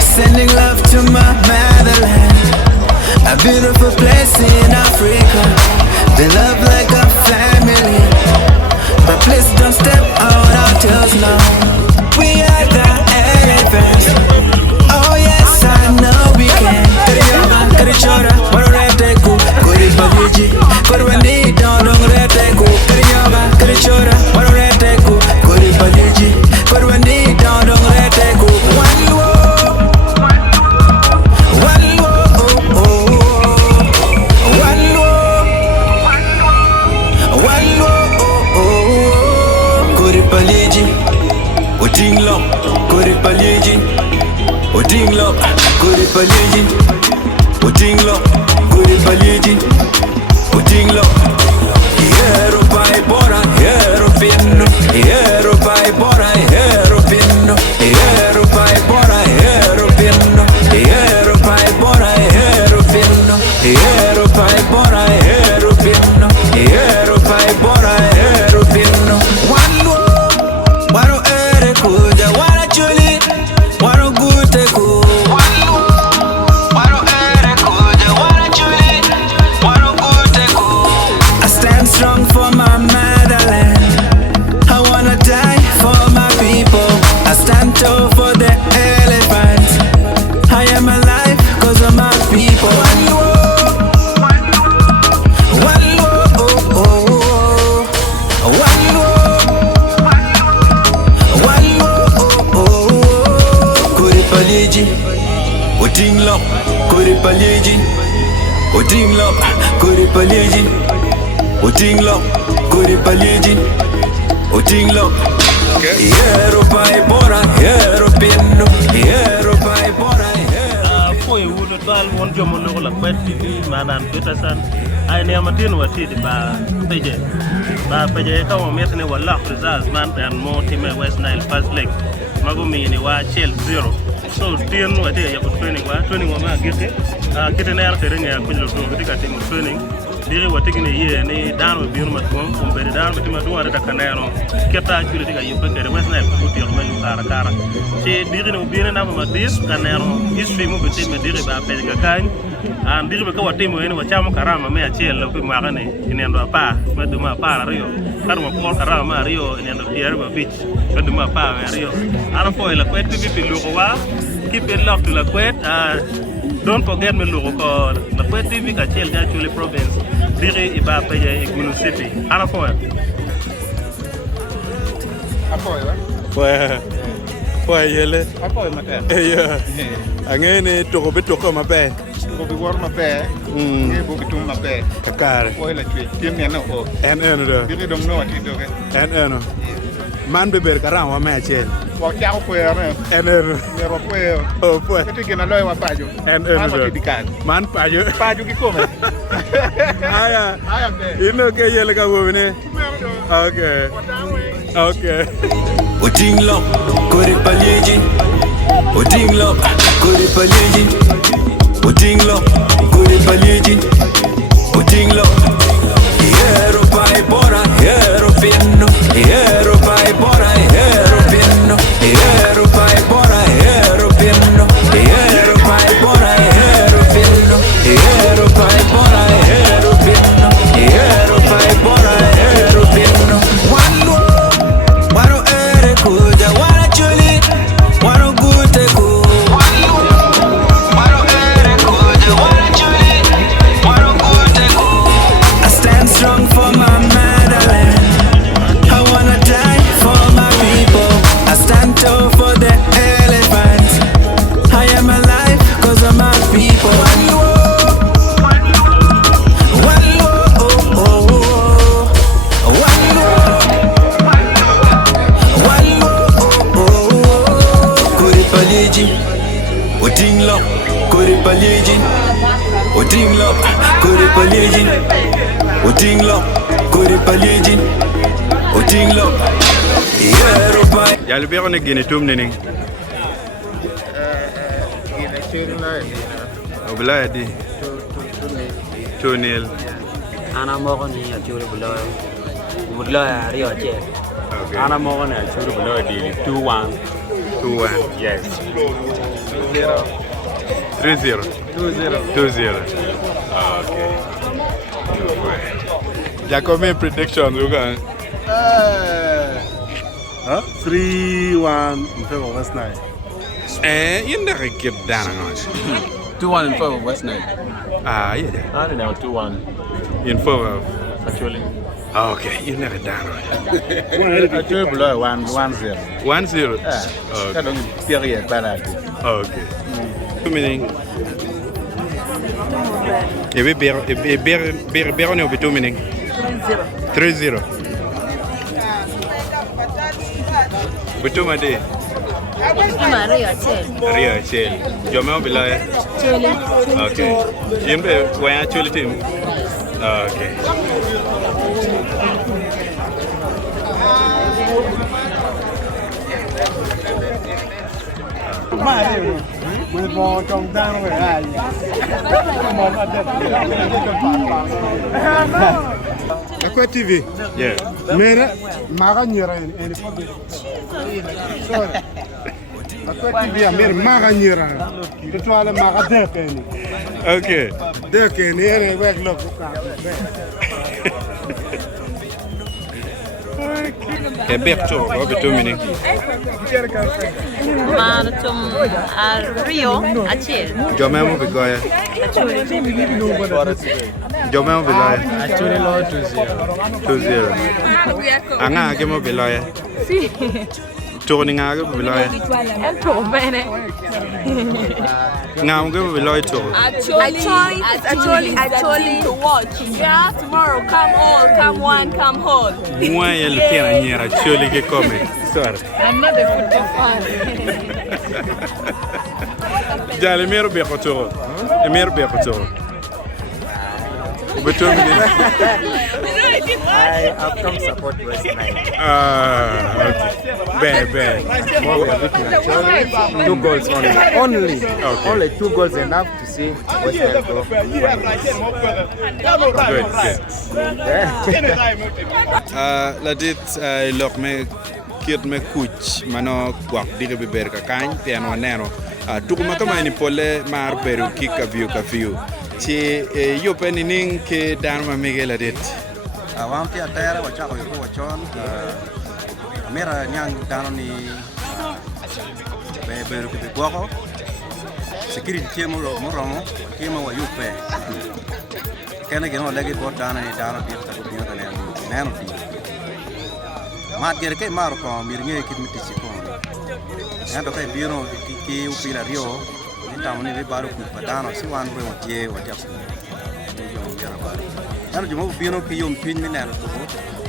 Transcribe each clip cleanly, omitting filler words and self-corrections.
Sending love to my motherland, a beautiful place in Africa. They love like a family, but please don't step on our toes now. We are the elephants. Oh yes, I know we can. Kariyaga, karichora, waroreteku, kuri bagiji, korwani dondong reteku. Kariyaga, karichora, waroreteku, kuri bagiji, korwani dondong reteku. Odinglo, kuri paliji, Odinglo, kuri paliji, Odinglo, kuri paliji, Odinglo. Hero pai bora, hero pinno, hero pai bora, hero pinno, hero pai bora, hero pinno, hero pai bora, hero pinno, hero pai bora, hero pinno, hero pai bora, hero pinno. Waro ere kuja, waro chuli, waro gute ku. Waro ere kuja, waro chuli, waro gute ku. I stand strong for my motherland. I wanna die for my people. I stand tall for the elephants. I am alive cause of my people. Odinglo, kuri paliji, Odinglo, kuri paliji, Odinglo, kuri paliji, Odinglo. Hero pai bora, hero pinno, hero pai bora, hero. Foi o local onde eu moro lá perto, manan Peterson. Ai ne amatin wasidi ba peje ka o mesne wala khrizaz man and mo time West Nile first leg. Magumi ni wa Chel 0. So tien wade ya training wa ma gete kete na yar tere ya kunjo to gidi ka tim training dire wate gine ye ni dano biur mat ko be dano bitima do wada kanero keta jure diga yimbe kere West Nile ko tiyo ma yu kara te dire no bine na ma dis kanero history mo be tim dire ba pe ga kan an dire be ka wate mo ene wa chamo karama me achel ko ma gane inendo pa ma do ma pa rio kar mo ko karama ma rio inendo pier ba beach ko do ma pa rio ara foi la kwet bi lu ko wa keep it love to la kwet. Don't forget me logo ko la kwet TV ka chel ga Acholi province dire iba peje Igulu city ara foi foi yele Apoi mate. yeah angene to ko bitoko mabe Ko bi wor mabe. Nge bo bitum mabe. kare Oi la twi. Tim ya no o. en do Dire dom no ati do ke. en man be ber karam wa me achel Wa kya ko ya ne. en Ne ro ko e. oh pues Kete gena loy wa pajo. en Ma do ti dikan. man pajo Pajo ki ko me. aya Aya be. ino ke yele ka wo ne okay okay Odinglo, kuri paliji, Odinglo, kuri paliji, Odinglo, kuri paliji, Odinglo. Hero pai bora, hero pinno, hero pai bora, hero pinno, hero pai bora, hero pinno, hero pai bora, hero pinno, hero pai bora, hero pinno, hero pai bora, hero pinno. Waro ere kuja, waro chuli, waro gute ku. Waro ere kuja, waro chuli, waro gute ku. I stand strong for my motherland. I wanna die for my people. I stand tall for the elephants. I am alive cause of my people. Odinglo, kuri paliji, Odinglo, kuri paliji, Odinglo, kuri paliji, Odinglo. Hero pai. yal be on gene tum ne ni Ina chiri na obla di to ne. 2-0. Ana moko ni Acholi below Rio Achel. Okay. Ana mo na Acholi below daily 2-1. 2-1. Yes. 3-0. 2-0. 2-0. Okay. Jacob, prediction, Lugan. 3-1 in favor of West Nile. You never get down on it. 2-1 in favor of West Nile. Yeah. I don't know 2-1. In favor of. Actually. Okay, you never down on it. Acholi below 1-0. 1-0. I don't period bad. Okay. 2 minutes. Be on your 2 minutes. 3-0. Butuma de. Rio Achel. Jomel below. Okay. You where Acholi team? Okay. Quoi TV? Yeah. Mera maganyera en Quoi TV a mer maganyera. Que tu as le magadepeni. Okay. Dekeni ere wek look. Berto, over 2 minutes. Marathon Rio Achel. Jomel Bigoya. Jomel Bigoya. Acholi low 2-0. 2-0. Anga Gemo Biloya. Turning Aga Biloya. And pro bene. Now I'm going to Biloya tour. Actually to watch. Yeah, tomorrow come one, come whole. Moi, il y a une Acholi qui come. Sorry. I'm not a football fan. Già, le mie robe a tour. Le mie robe a tour. Over 2 minutes. I have come support West Nile. Okay. Bad. More we are beating Acholi. 2 goals only. Okay. Only 2 goals enough to see West Nile go. Good. La dit lok me kiet me kuch mano kwak diga biber ka kany piano neno. Tukuma kama ni pole mar beru kika view. Ci yo penining ke dan ma Miguel adit. Awam ti atera wa chako yuko wachon mera nyang dano ni beru ke gwako security chemo moromo chemo wa yupe kena geno lagi bot dano ni dano ti ta ko dino neno ti mat gere ke maro ko mirnge kit miti ci ko ando kay biro ki upila rio tamani be baru ku padano si wan bo tie wa japu ano jumo bino ki yom pin mi nano to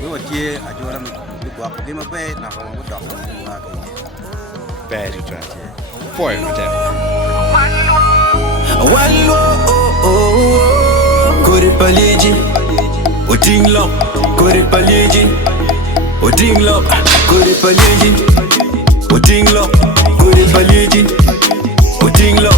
we wa tie a jora mi ko ko ke ma be na ko mo do na ko Bad you try. Boy, hotel. Wallo Kore paliji Odinglo Kore paliji Odinglo Kore paliji Odinglo Kore paliji Odinglo